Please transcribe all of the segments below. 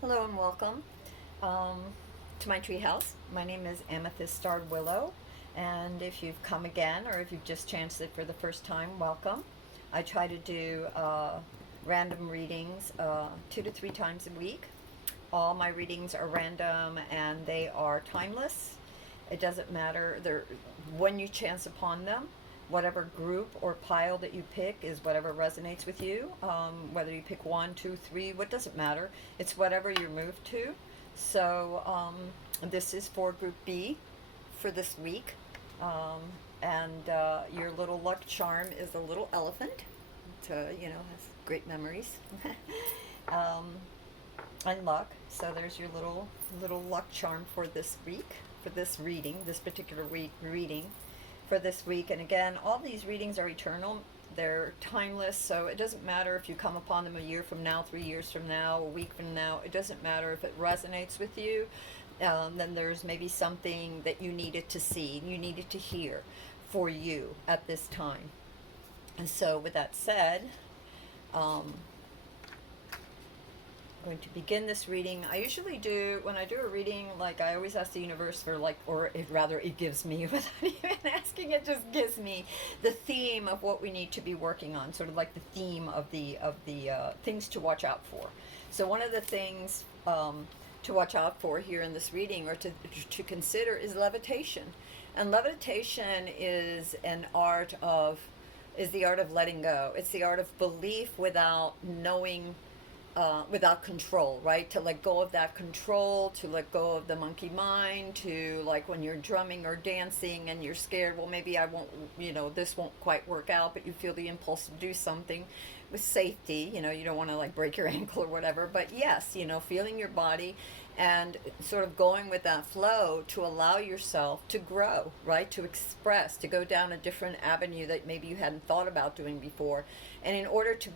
Hello and welcome to my treehouse. My name is Amethyst Starred Willow, and if you've come again or if you've just chanced it for the first time, welcome. I try to do random readings 2 to 3 times a week. All my readings are random and they are timeless. It doesn't matter when you chance upon them. Whatever group or pile that you pick is whatever resonates with you. Whether you pick one, two, three, what doesn't matter. It's whatever you're moved to. So this is for Group B for this week. Um, and your little luck charm is a little elephant. Has great memories. um, and luck. So there's your little luck charm for this week, for this reading, this particular week reading for this week. And again, all these readings are eternal. They're timeless, so it doesn't matter if you come upon them a year from now, 3 years from now, a week from now. It doesn't matter if it resonates with you. Then there's maybe something that you needed to see, you needed to hear for you at this time. And so, with that said, um, going to begin this reading. I usually do, when I do a reading, like I always ask the universe for or it gives me, without even asking, it just gives me the theme of what we need to be working on, sort of like the theme of the things to watch out for. So one of the things to watch out for here in this reading, or to consider, is levitation. And levitation is the art of letting go. It's the art of belief without knowing, without control, right? To let go of that control, to let go of the monkey mind, to, like, when you're drumming or dancing and you're scared, well, maybe I won't, this won't quite work out, but you feel the impulse to do something with safety. You don't want to, like, break your ankle or whatever, but yes, feeling your body and sort of going with that flow to allow yourself to grow, right? To express, to go down a different avenue that maybe you hadn't thought about doing before. And in order to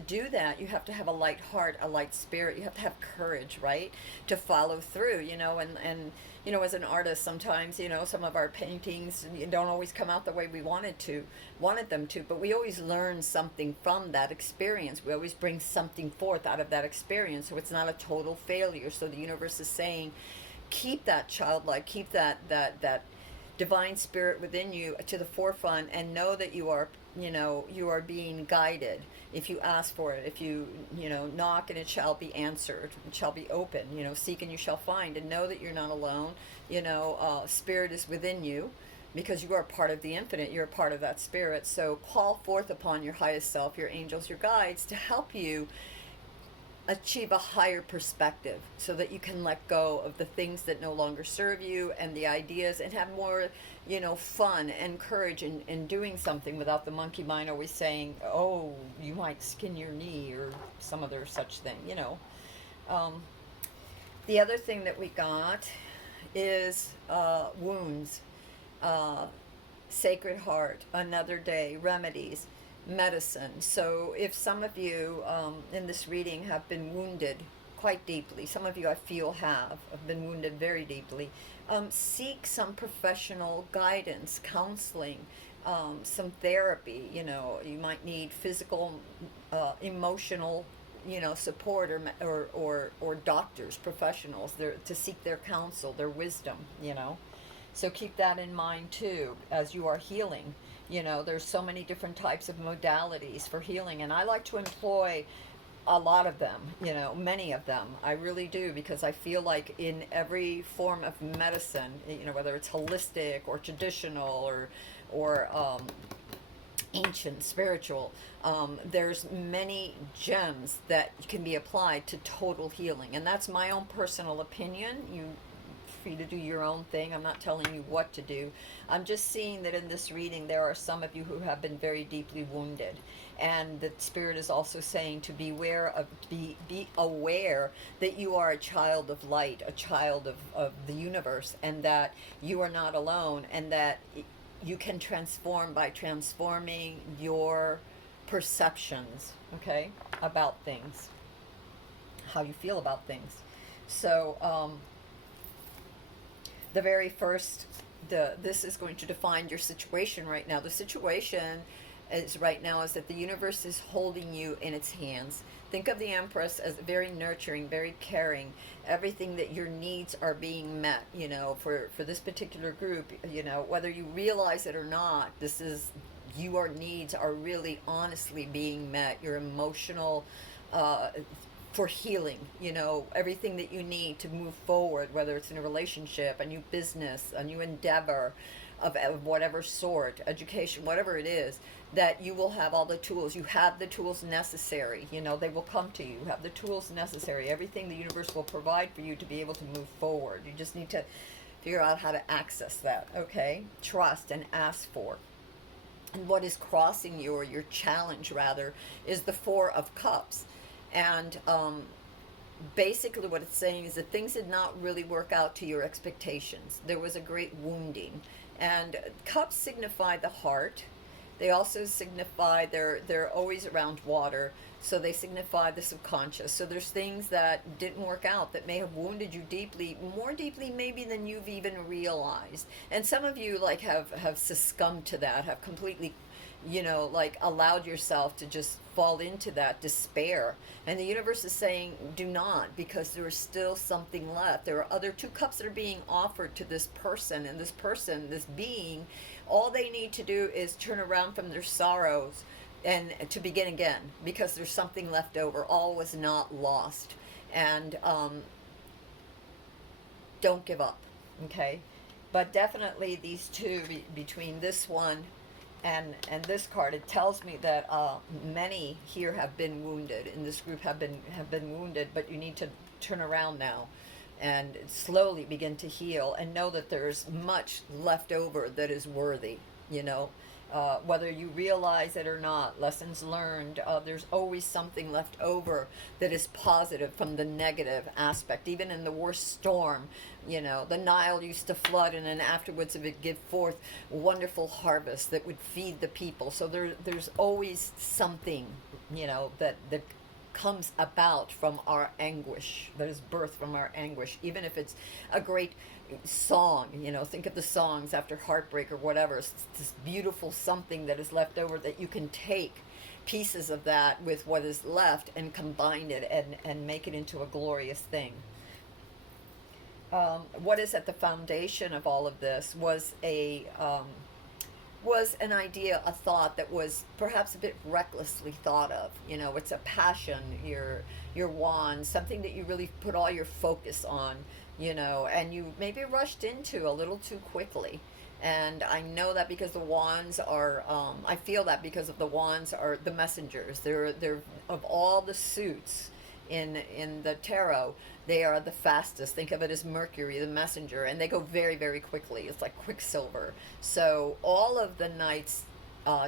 do that, you have to have a light heart, a light spirit. You have to have courage, right? To follow through, and as an artist, sometimes, some of our paintings don't always come out the way we wanted them to, but we always learn something from that experience. We always bring something forth out of that experience, so it's not a total failure. So the universe is saying, keep that childlike, keep that divine spirit within you to the forefront, and know that you are being guided. If you ask for it, if you knock, and it shall be answered, it shall be open. Seek and you shall find, and know that you're not alone. Spirit is within you, because you are part of the infinite. You're a part of that spirit. So call forth upon your highest self, your angels, your guides, to help you achieve a higher perspective, so that you can let go of the things that no longer serve you, and the ideas, and have more fun and courage in doing something, without the monkey mind always saying, oh, you might skin your knee, or some other such thing. um, the other thing that we got is wounds, uh, Sacred Heart, Another Day, Remedies, Medicine. So if some of you in this reading have been wounded quite deeply, some of you I feel have been wounded very deeply, seek some professional guidance, counseling, some therapy. You might need physical, emotional, support, or doctors, professionals there to seek their counsel, their wisdom. So keep that in mind too as you are healing. There's so many different types of modalities for healing, and I like to employ a lot of them, many of them. I really do, because I feel like in every form of medicine, whether it's holistic or traditional, or ancient, spiritual, there's many gems that can be applied to total healing. And that's my own personal opinion. You free to do your own thing. I'm not telling you what to do. I'm just seeing that in this reading there are some of you who have been very deeply wounded, and the spirit is also saying to be aware that you are a child of light, a child of the universe, and that you are not alone, and that you can transform by transforming your perceptions, okay, about things, how you feel about things. So the very first, this is going to define your situation right now. The situation is right now is that the universe is holding you in its hands. Think of the Empress as very nurturing, very caring. Everything that your needs are being met, for this particular group, whether you realize it or not, this is your needs are really honestly being met. Your emotional uh, for healing, everything that you need to move forward, whether it's in a relationship, a new business, a new endeavor of whatever sort, education, whatever it is, that you will have all the tools. You have the tools necessary. They will come to you. You have the tools necessary. Everything the universe will provide for you to be able to move forward. You just need to figure out how to access that, okay? Trust and ask for. And what is crossing you, or your challenge rather, is the Four of Cups. And basically what it's saying is that things did not really work out to your expectations. There was a great wounding. And cups signify the heart. They also signify they're always around water, so they signify the subconscious. So there's things that didn't work out that may have wounded you deeply, more deeply maybe than you've even realized. And some of you like have succumbed to that, have completely like allowed yourself to just fall into that despair. And the universe is saying, do not, because there is still something left. There are other two cups that are being offered to this person, and this person, this being, all they need to do is turn around from their sorrows and to begin again, because there's something left over. All was not lost. And don't give up, okay? But definitely these two, between this one and this card, it tells me that many here have been wounded in this group, have been wounded, but you need to turn around now and slowly begin to heal, and know that there's much left over that is worthy. Whether you realize it or not, lessons learned, there's always something left over that is positive from the negative aspect. Even in the worst storm, the Nile used to flood, and then afterwards it would give forth wonderful harvest that would feed the people. So there's always something, that comes about from our anguish, that is birthed from our anguish, even if it's a great song. Think of the songs after heartbreak or whatever. It's this beautiful something that is left over, that you can take pieces of that with what is left and combine it and make it into a glorious thing. What is at the foundation of all of this was an idea, a thought that was perhaps a bit recklessly thought of. It's a passion, your wand, something that you really put all your focus on, and you maybe rushed into a little too quickly. And I know that because the wands are, I feel that because of the wands are the messengers. They're of all the suits in the tarot, they are the fastest. Think of it as Mercury, the messenger, and they go very, very quickly. It's like Quicksilver. So all of the knights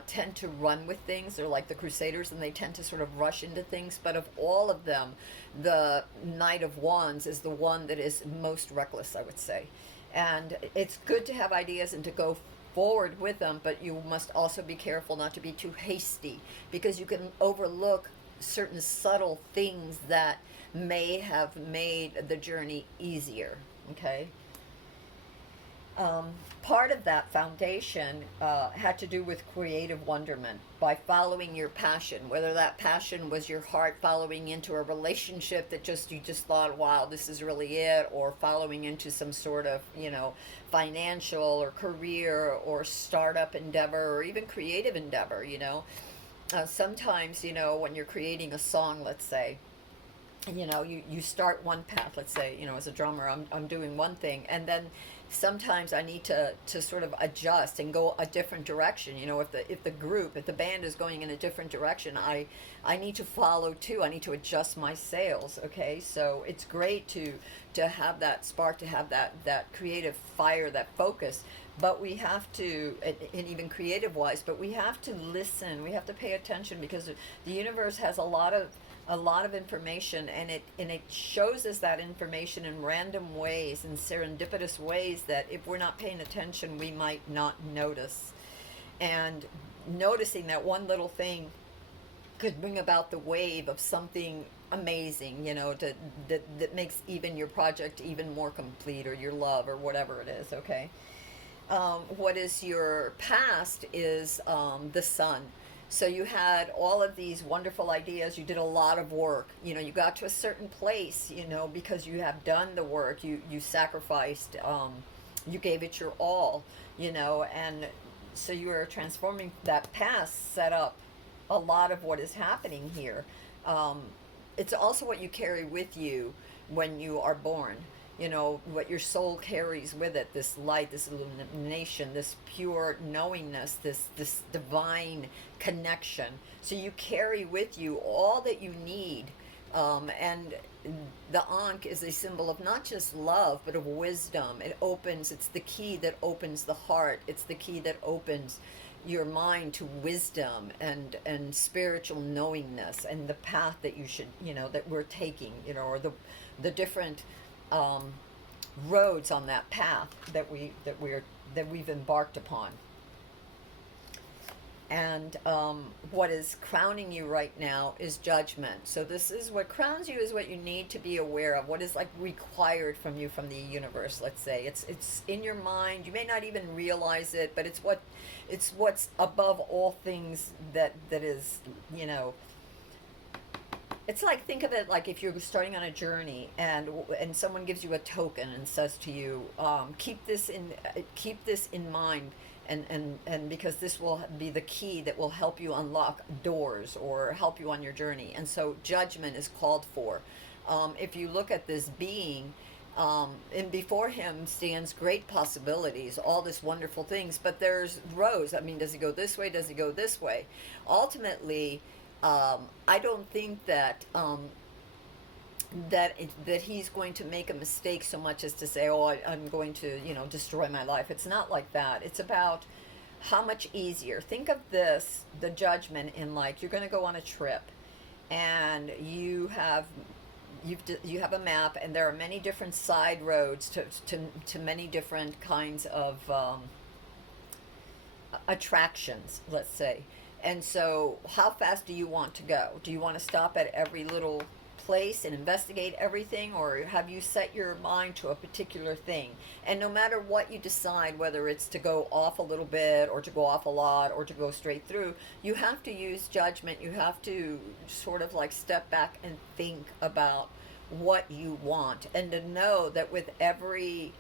tend to run with things. They're like the Crusaders, and they tend to sort of rush into things. But of all of them, the Knight of Wands is the one that is most reckless, I would say. And it's good to have ideas and to go forward with them, but you must also be careful not to be too hasty, because you can overlook certain subtle things that may have made the journey easier, okay? Part of that foundation had to do with creative wonderment, by following your passion, whether that passion was your heart following into a relationship that you just thought, wow, this is really it, or following into some sort of, financial or career or startup endeavor, or even creative endeavor. Sometimes, when you're creating a song, let's say, you start one path, let's say, as a drummer, I'm doing one thing, and then sometimes I need to sort of adjust and go a different direction. If the band is going in a different direction, I need to follow too. I need to adjust my sails. Okay, so it's great to have that spark, to have that creative fire, that focus. But we have to, and even creative wise, but we have to listen. We have to pay attention, because the universe has a lot of information, and it shows us that information in random ways, in serendipitous ways, that if we're not paying attention, we might not notice. And noticing that one little thing could bring about the wave of something amazing, that makes even your project even more complete, or your love, or whatever it is. Okay. What is your past is the sun. So you had all of these wonderful ideas. You did a lot of work. You got to a certain place, because you have done the work. You sacrificed. You gave it your all, and so you are transforming that past set up a lot of what is happening here. Um, it's also what you carry with you when you are born. What your soul carries with it, this light, this illumination, this pure knowingness, this divine connection. So you carry with you all that you need. And the Ankh is a symbol of not just love, but of wisdom. It's the key that opens the heart. It's the key that opens your mind to wisdom and spiritual knowingness and the path that you should, that we're taking, or the different um, roads on that path that we've embarked upon. And what is crowning you right now is judgment. So this is what crowns you, is what you need to be aware of, what is like required from you from the universe. Let's say it's in your mind. You may not even realize it, but it's what's above all things that is, it's like, think of it like if you're starting on a journey and someone gives you a token and says to you, keep this in mind, and because this will be the key that will help you unlock doors or help you on your journey. And so judgment is called for. If you look at this being, and before him stands great possibilities, all this wonderful things, but there's rows. I mean, does he go this way? Does he go this way? Ultimately, I don't think that he's going to make a mistake so much as to say, "Oh, I'm going to, destroy my life." It's not like that. It's about how much easier. Think of this, the judgment in, like, you're going to go on a trip, and you have a map, and there are many different side roads to many different kinds of attractions, let's say. And so, how fast do you want to go? Do you want to stop at every little place and investigate everything, or have you set your mind to a particular thing? And no matter what you decide, whether it's to go off a little bit or to go off a lot or to go straight through, you have to use judgment. You have to sort of like step back and think about what you want, and to know that with every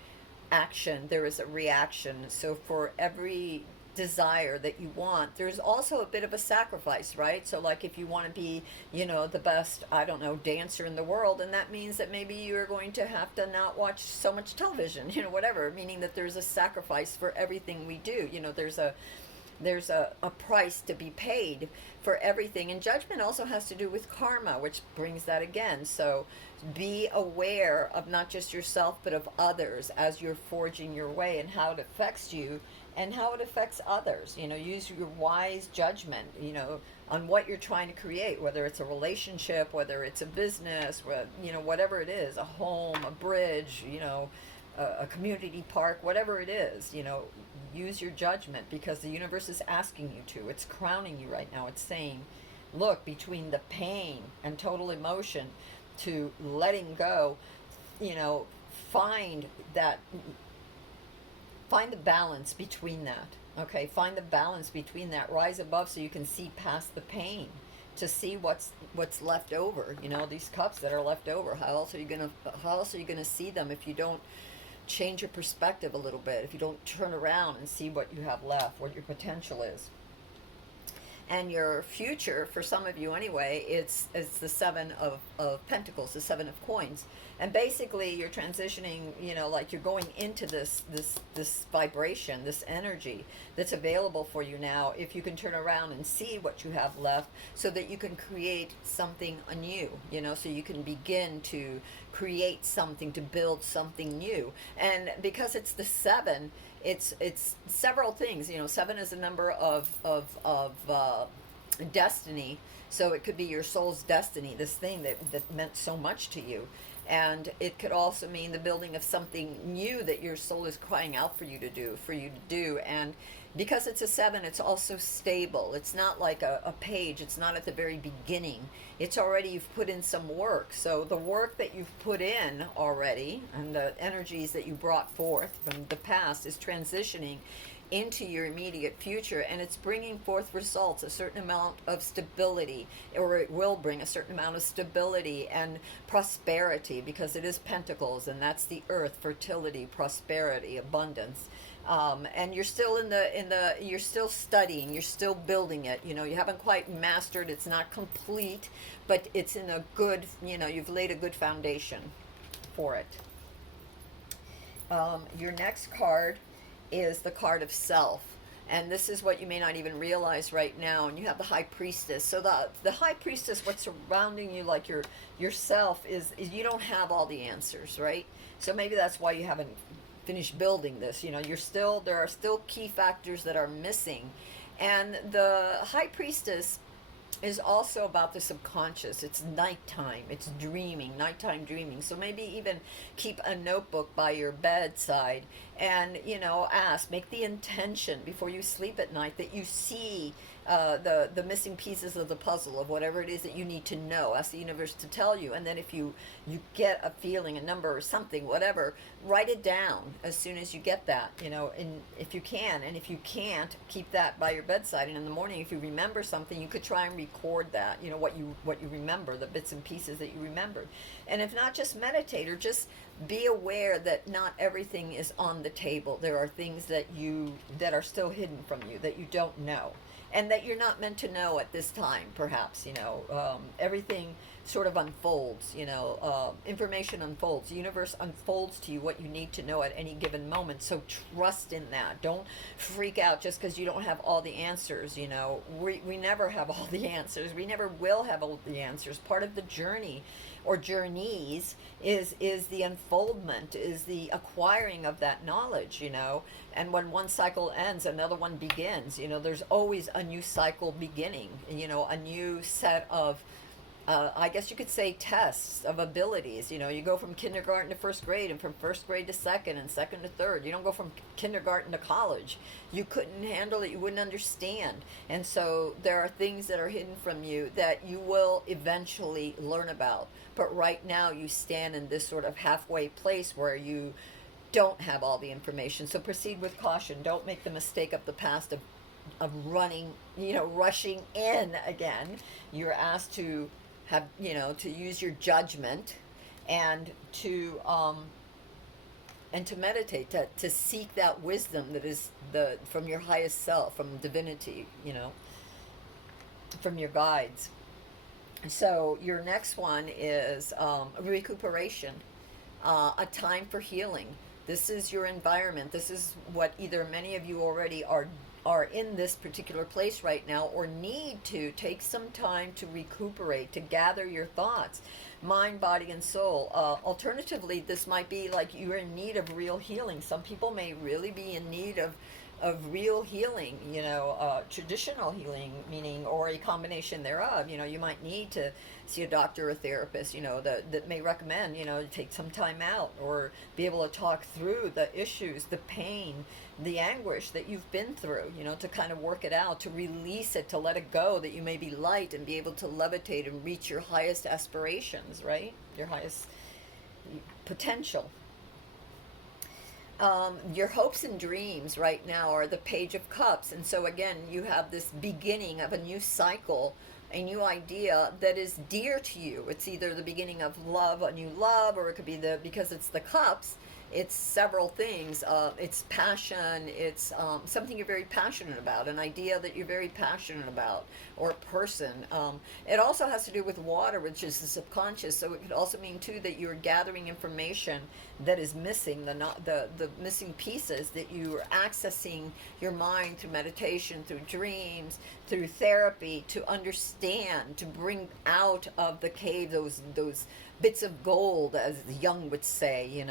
action there is a reaction. So for every desire that you want, there's also a bit of a sacrifice, right? So like if you want to be, the best, I don't know, dancer in the world, and that means that maybe you're going to have to not watch so much television, whatever, meaning that there's a sacrifice for everything we do. There's a price to be paid for everything. And judgment also has to do with karma, which brings that again. So be aware of not just yourself, but of others as you're forging your way, and how it affects you and how it affects others. Use your wise judgment, on what you're trying to create, whether it's a relationship, whether it's a business, whatever it is, a home, a bridge, a community park, whatever it is, use your judgment, because the universe is asking you to. It's crowning you right now. It's saying, look, between the pain and total emotion to letting go, find that, find the balance between that. Okay, find the balance between that. Rise above so you can see past the pain, to see what's left over. These cups that are left over. How else are you gonna see them if you don't change your perspective a little bit? If you don't turn around and see what you have left, what your potential is. And your future, for some of you anyway, it's the seven of pentacles, the seven of coins. And basically you're transitioning, like you're going into this vibration, this energy that's available for you now, if you can turn around and see what you have left, so that you can create something anew, so you can begin to create something, to build something new. And because it's the seven, it's several things. Seven is a number of destiny. So it could be your soul's destiny, this thing that meant so much to you. And it could also mean the building of something new that your soul is crying out for you to do. And because it's a seven, it's also stable. It's not like a page. It's not at the very beginning. It's already, you've put in some work. So the work that you've put in already, and the energies that you brought forth from the past, is transitioning into your immediate future, and it's bringing forth results, a certain amount of stability, or it will bring a certain amount of stability and prosperity, because it is pentacles, and that's the earth, fertility, prosperity, abundance. And you're still you're still studying, you're still building it, you haven't quite mastered, it's not complete, but it's in a good, you've laid a good foundation for it. Your next card is the card of self. And this is what you may not even realize right now. And you have the high priestess. So the high priestess, what's surrounding you, like yourself, is you don't have all the answers, right? So maybe that's why you haven't finished building this. There are still key factors that are missing. And the high priestess is also about the subconscious. It's nighttime, it's dreaming, nighttime dreaming. So maybe even keep a notebook by your bedside, and make the intention before you sleep at night that you see the missing pieces of the puzzle of whatever it is that you need to know. Ask the universe to tell you, and then if you get a feeling, a number or something, whatever, write it down as soon as you get that, and if you can. And if you can't, keep that by your bedside, and in the morning, if you remember something, you could try and record that, what you remember, the bits and pieces that you remembered. And if not, just meditate, or just be aware that not everything is on the table. There are things that are still hidden from you, that you don't know, and that you're not meant to know at this time, perhaps. Everything sort of unfolds. Information unfolds. The universe unfolds to you what you need to know at any given moment. So trust in that. Don't freak out just because you don't have all the answers. We never have all the answers. We never will have all the answers. Part of the journey, or journeys, is the unfoldment, is the acquiring of that knowledge. And when one cycle ends, another one begins. There's always a new cycle beginning, a new set of I guess you could say tests of abilities. You go from kindergarten to first grade, and from first grade to second, and second to third. You don't go from kindergarten to college. You couldn't handle it. You wouldn't understand. And so there are things that are hidden from you that you will eventually learn about. But right now you stand in this sort of halfway place where you don't have all the information. So proceed with caution. Don't make the mistake of the past of running, rushing in again. You're asked to have, to use your judgment, and to meditate, to seek that wisdom that is from your highest self, from divinity, from your guides. So your next one is recuperation, a time for healing. This is your environment. This is what either many of you already are in this particular place right now, or need to take some time to recuperate, to gather your thoughts, mind, body, and soul. Alternatively, this might be like you're in need of real healing. Some people may really be in need of real healing, traditional healing, meaning, or a combination thereof. You might need to see a doctor or a therapist, that may recommend, take some time out, or be able to talk through the issues, the pain, the anguish that you've been through, to kind of work it out, to release it, to let it go, that you may be light and be able to levitate and reach your highest aspirations, right? Your highest potential. Your hopes and dreams right now are the Page of Cups. And so again, you have this beginning of a new cycle, a new idea that is dear to you. It's either the beginning of love, a new love, or it could be because it's the cups, it's several things. It's passion, it's something you're very passionate about, an idea that you're very passionate about, or a person. It also has to do with water, which is the subconscious. So it could also mean too that you're gathering information that is missing, the missing pieces, that you are accessing your mind through meditation, through dreams, through therapy, to understand, to bring out of the cave those bits of gold, as Jung would say,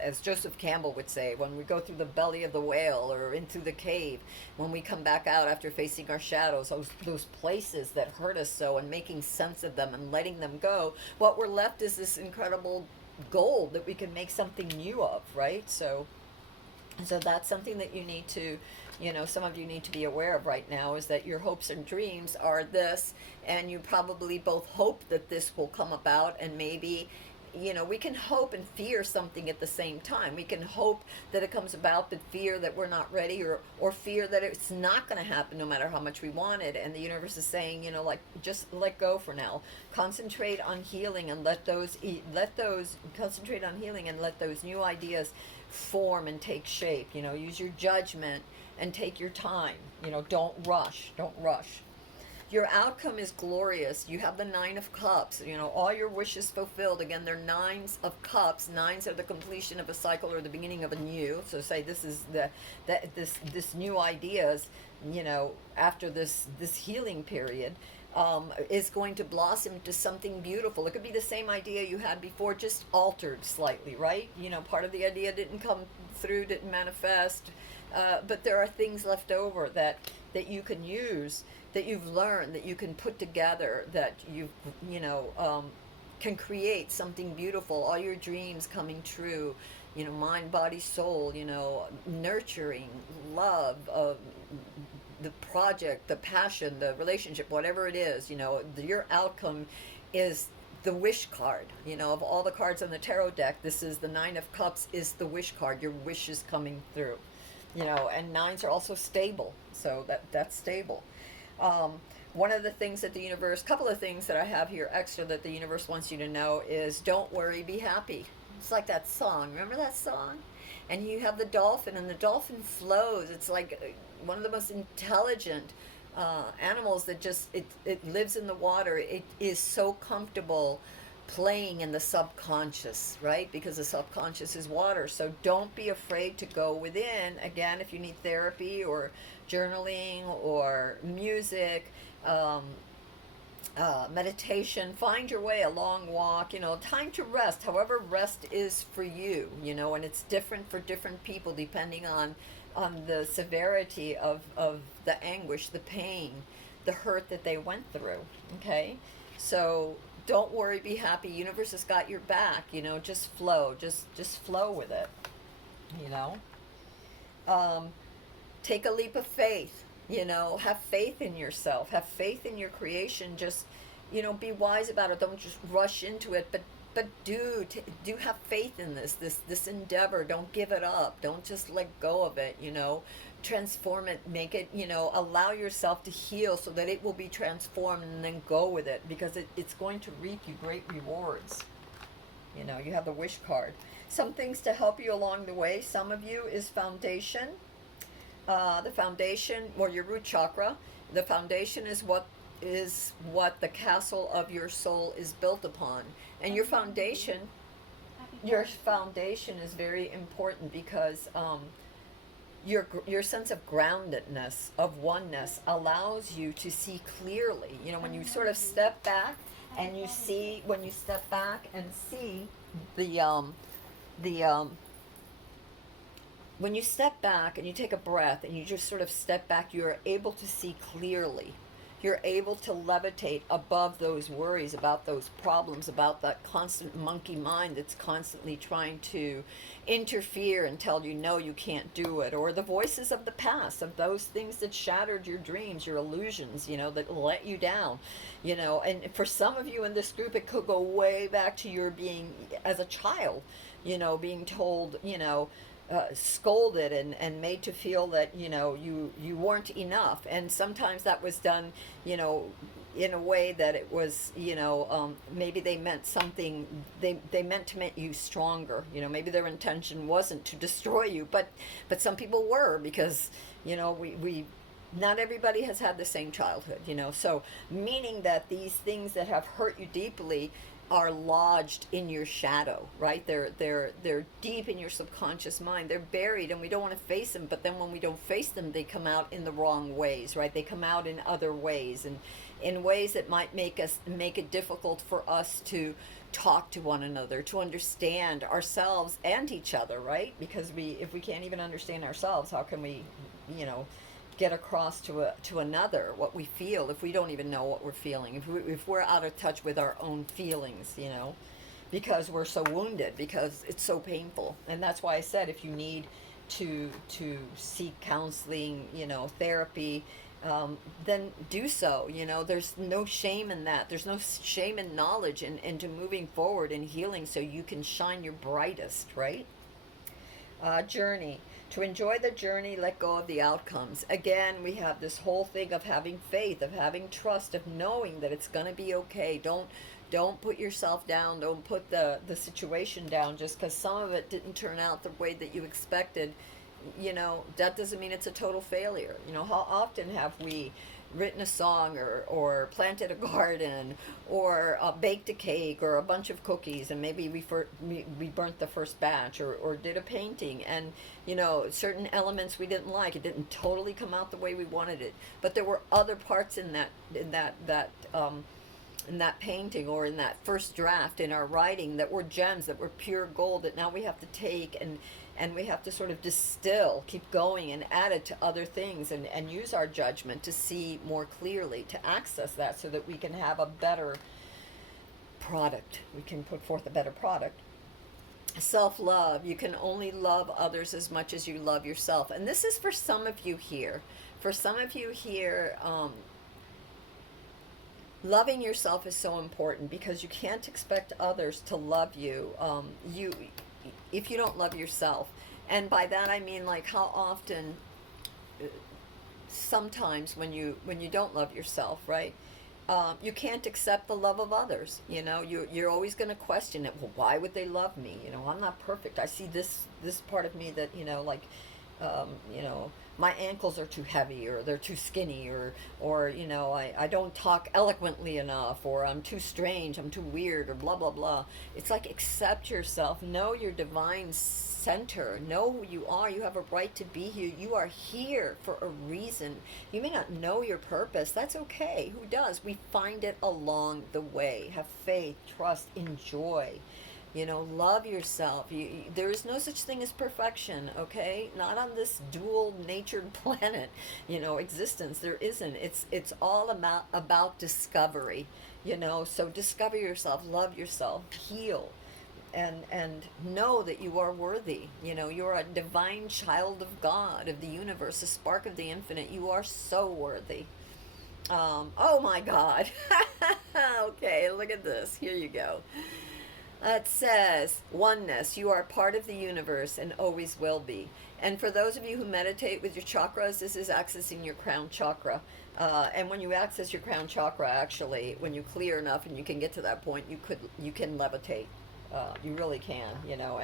as Joseph Campbell would say, when we go through the belly of the whale, or into the cave, when we come back out after facing our shadows, those places that hurt us so, and making sense of them and letting them go, what we're left is this incredible gold that we can make something new of, right? So that's something that you need to, some of you need to be aware of right now, is that your hopes and dreams are this, and you probably both hope that this will come about, and maybe we can hope and fear something at the same time. We can hope that it comes about, but fear that we're not ready, or fear that it's not going to happen no matter how much we want it. And the universe is saying, like, just let go for now. Concentrate on healing and concentrate on healing and let those new ideas form and take shape. Use your judgment and take your time. Don't rush. Don't rush. Your outcome is glorious. You have the Nine of Cups. All your wishes fulfilled. Again, they're Nines of Cups. Nines are the completion of a cycle or the beginning of a new. So say this is this new ideas. After this healing period, is going to blossom into something beautiful. It could be the same idea you had before, just altered slightly, right? Part of the idea didn't come through, didn't manifest, but there are things left over that you can use, that you've learned, that you can put together, that can create something beautiful. All your dreams coming true, mind, body, soul, nurturing, love, the project, the passion, the relationship, whatever it is, your outcome is the wish card. Of all the cards on the tarot deck, this is the Nine of Cups, is the wish card. Your wish is coming through. And nines are also stable, so that's stable. One of the things that the universe, couple of things that I have here extra that the universe wants you to know is, don't worry, be happy. It's like that song. Remember that song? And you have the dolphin, and the dolphin flows. It's like one of the most intelligent animals that just, it lives in the water. It is so comfortable playing in the subconscious, right? Because the subconscious is water. So don't be afraid to go within. Again, if you need therapy or journaling or music, meditation, find your way, a long walk, time to rest, however rest is for you, and it's different for different people depending on the severity of the anguish, the pain, the hurt that they went through. Okay, so don't worry, be happy. Universe has got your back. Just flow, just flow with it. Take a leap of faith. Have faith in yourself, have faith in your creation. Just be wise about it. Don't just rush into it, but do have faith in this endeavor. Don't give it up. Don't just let go of it. Transform it, make it, allow yourself to heal so that it will be transformed, and then go with it, because it's going to reap you great rewards. You have the wish card. Some things to help you along the way. Some of you is foundation. The foundation, or your root chakra. The foundation is what the castle of your soul is built upon. And your foundation is very important, because your sense of groundedness, of oneness, allows you to see clearly. When you sort of step back and you see, when you step back and you take a breath and you just sort of step back, you're able to see clearly. You're able to levitate above those worries, about those problems, about that constant monkey mind that's constantly trying to interfere and tell you, no, you can't do it. Or the voices of the past, of those things that shattered your dreams, your illusions, that let you down. And for some of you in this group, it could go way back to your being as a child, being told, scolded and made to feel that you weren't enough. And sometimes that was done in a way that it was maybe they meant something, they meant to make you stronger. Maybe their intention wasn't to destroy you, but some people were, because we not everybody has had the same childhood. So meaning that these things that have hurt you deeply are lodged in your shadow, right? They're deep in your subconscious mind. They're buried, and we don't want to face them. But then when we don't face them, they come out in the wrong ways, right? They come out in other ways, and in ways that might make it difficult for us to talk to one another, to understand ourselves and each other, right? Because if we can't even understand ourselves, how can we, get across to another what we feel, if we don't even know what we're feeling, if we're out of touch with our own feelings, because we're so wounded, because it's so painful. And that's why I said, if you need to seek counseling, therapy, then do so. You know, there's no shame in that. There's no shame in knowledge and into moving forward and healing so you can shine your brightest, right? Journey. To enjoy the journey, let go of the outcomes. Again, we have this whole thing of having faith, of having trust, of knowing that it's going to be okay. Don't put yourself down. Don't put the situation down just because some of it didn't turn out the way that you expected. You know, that doesn't mean it's a total failure. You know, how often have we written a song or planted a garden or baked a cake or a bunch of cookies and maybe we burnt the first batch or did a painting and you know certain elements we didn't like, it didn't totally come out the way we wanted it, but there were other parts in that painting or in that first draft in our writing that were gems, that were pure gold, that now we have to take and we have to sort of distill, keep going and add it to other things and use our judgment to see more clearly, to access that so that we can have a better product. We can put forth a better product. Self-love. You can only love others as much as you love yourself. And this is for some of you here. For some of you here, loving yourself is so important because you can't expect others to love you. If you don't love yourself, and by that I mean like how often, sometimes when you don't love yourself, right? You can't accept the love of others. You know, you're always going to question it. Well, why would they love me? You know, I'm not perfect. I see this part of me that you know, my ankles are too heavy or they're too skinny or you know I don't talk eloquently enough or I'm too strange, I'm too weird or blah blah blah. It's like accept yourself, know your divine center, know who you are. You have a right to be here. You are here for a reason. You may not know your purpose. That's okay. Who does? We find it along the way. Have faith, trust, enjoy. You know, love yourself. There is no such thing as perfection, okay? Not on this dual-natured planet, you know, existence. There isn't. It's all about discovery, you know. So discover yourself, love yourself, heal, and know that you are worthy. You know, you're a divine child of God, of the universe, a spark of the infinite. You are so worthy. Oh my God. Okay, look at this. Here you go. It says, oneness, you are part of the universe and always will be. And for those of you who meditate with your chakras, this is accessing your crown chakra. And when you access your crown chakra, actually, when you clear enough and you can get to that point, you can levitate. You really can, you know.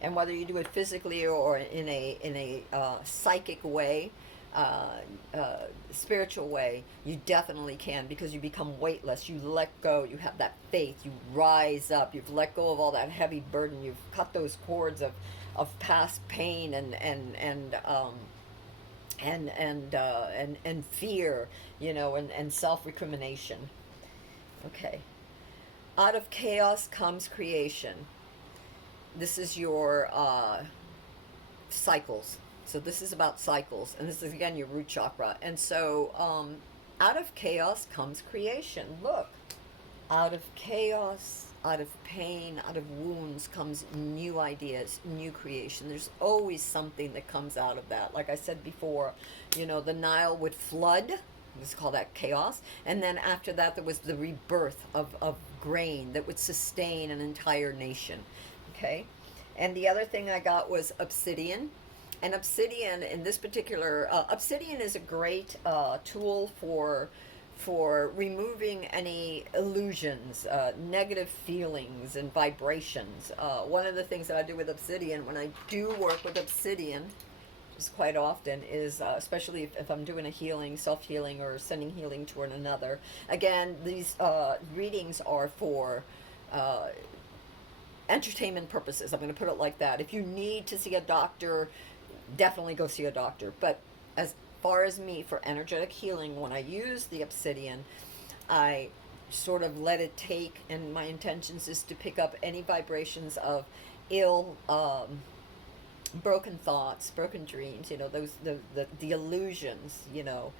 And whether you do it physically or in a psychic way, uh, uh, spiritual way, you definitely can because you become weightless. You let go. You have that faith. You rise up. You've let go of all that heavy burden. You've cut those cords of past pain and fear, you know, and self recrimination. Okay. Out of chaos comes creation. This is your cycles. So this is about cycles, and this is again your root chakra. And so, out of chaos comes creation. Look, out of chaos, out of pain, out of wounds comes new ideas, new creation. There's always something that comes out of that. Like I said before, you know, the Nile would flood. Let's call that chaos. And then after that, there was the rebirth of grain that would sustain an entire nation. Okay? And the other thing I got was obsidian. And obsidian, in this particular, obsidian is a great tool for removing any illusions, negative feelings and vibrations. One of the things that I do with obsidian, when I do work with obsidian, just quite often, is especially if I'm doing a healing, self-healing, or sending healing to another. Again, these readings are for entertainment purposes. I'm going to put it like that. If you need to see a doctor, definitely go see a doctor. But as far as me, for energetic healing, when I use the obsidian, I sort of let it take, and my intentions is to pick up any vibrations of ill, broken thoughts, broken dreams, you know, those the illusions, you know,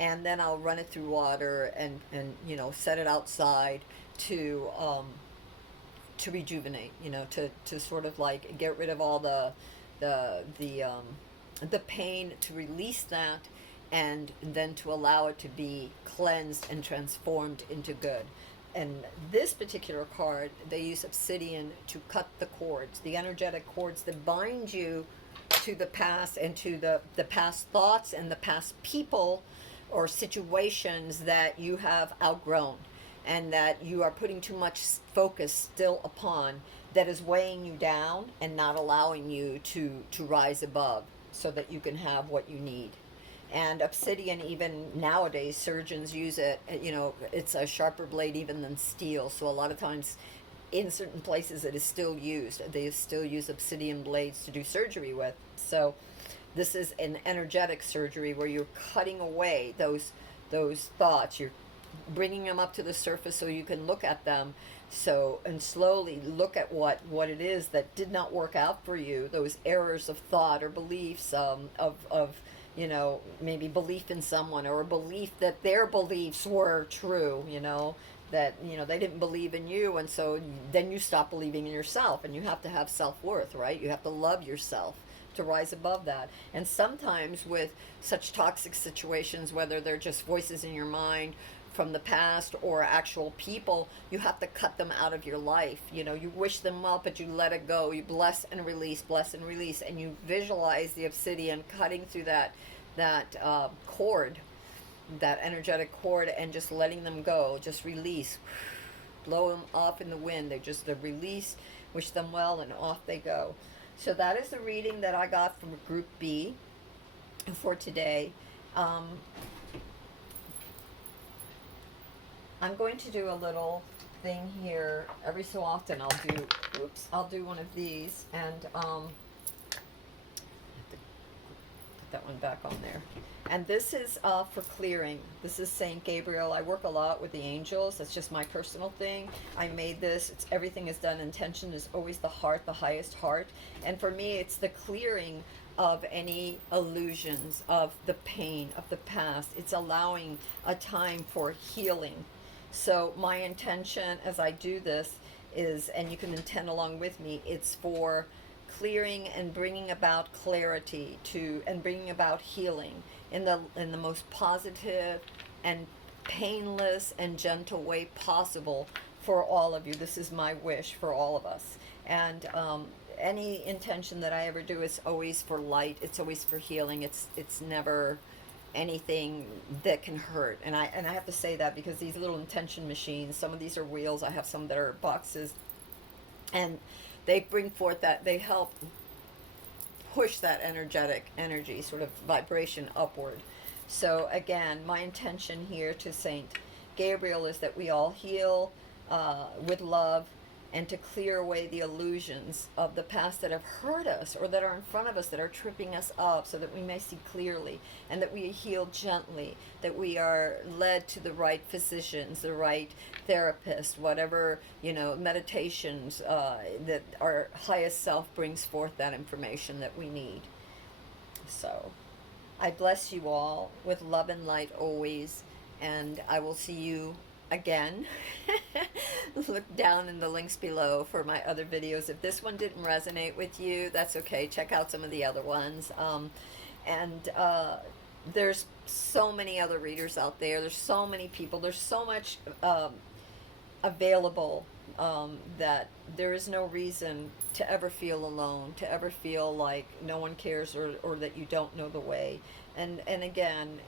and then I'll run it through water and you know, set it outside to rejuvenate, you know, to sort of like get rid of all the pain, to release that, and then to allow it to be cleansed and transformed into good. And this particular card, they use obsidian to cut the cords, the energetic cords that bind you to the past and to the past thoughts and the past people or situations that you have outgrown and that you are putting too much focus still upon, that is weighing you down and not allowing you to rise above so that you can have what you need. And obsidian, even nowadays surgeons use it, you know, it's a sharper blade even than steel, so a lot of times in certain places it is still used. They still use obsidian blades to do surgery with. So this is an energetic surgery where you're cutting away those thoughts. You're bringing them up to the surface so you can look at them, so and slowly look at what it is that did not work out for you, those errors of thought or beliefs, of you know, maybe belief in someone or a belief that their beliefs were true, you know, that, you know, they didn't believe in you, and so then you stop believing in yourself, and you have to have self-worth, right? You have to love yourself to rise above that. And sometimes with such toxic situations, whether they're just voices in your mind from the past or actual people, you have to cut them out of your life. You know, you wish them well, but you let it go. You bless and release, and you visualize the obsidian cutting through that cord, that energetic cord, and just letting them go. Just release, blow them off in the wind. They release, wish them well, and off they go. So that is the reading that I got from Group B for today. I'm going to do a little thing here every so often. I'll do one of these, and put that one back on there. And this is for clearing. This is Saint Gabriel. I work a lot with the angels. That's just my personal thing. I made this. Everything is done. Intention is always the heart, the highest heart. And for me, it's the clearing of any illusions of the pain of the past. It's allowing a time for healing. So my intention as I do this is, and you can intend along with me, it's for clearing and bringing about clarity and bringing about healing in the most positive and painless and gentle way possible for all of you. This is my wish for all of us. And any intention that I ever do is always for light. It's always for healing. It's never anything that can hurt. And I have to say that because these little intention machines, some of these are wheels, I have some that are boxes, and they bring forth that, they help push that energetic energy, sort of vibration upward. So again, my intention here to Saint Gabriel is that we all heal with love, and to clear away the illusions of the past that have hurt us or that are in front of us, that are tripping us up, so that we may see clearly, and that we heal gently, that we are led to the right physicians, the right therapists, whatever, you know, meditations, that our highest self brings forth that information that we need. So I bless you all with love and light always, and I will see you again. Look down in the links below for my other videos. If this one didn't resonate with you, that's okay. Check out some of the other ones. And there's so many other readers out there. There's so many people. There's so much available, that there is no reason to ever feel alone, to ever feel like no one cares, or that you don't know the way. And again,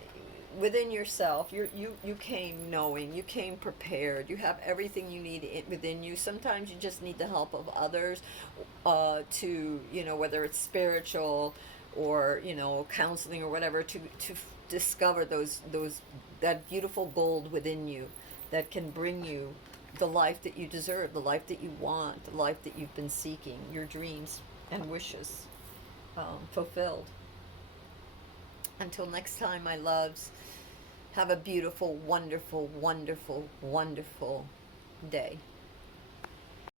within yourself, you came knowing, you came prepared, you have everything you need within you. Sometimes you just need the help of others, to, you know, whether it's spiritual or, you know, counseling or whatever, to discover that beautiful gold within you that can bring you the life that you deserve, the life that you want, the life that you've been seeking, your dreams and wishes fulfilled. Until next time, my loves, have a beautiful, wonderful, wonderful, wonderful day.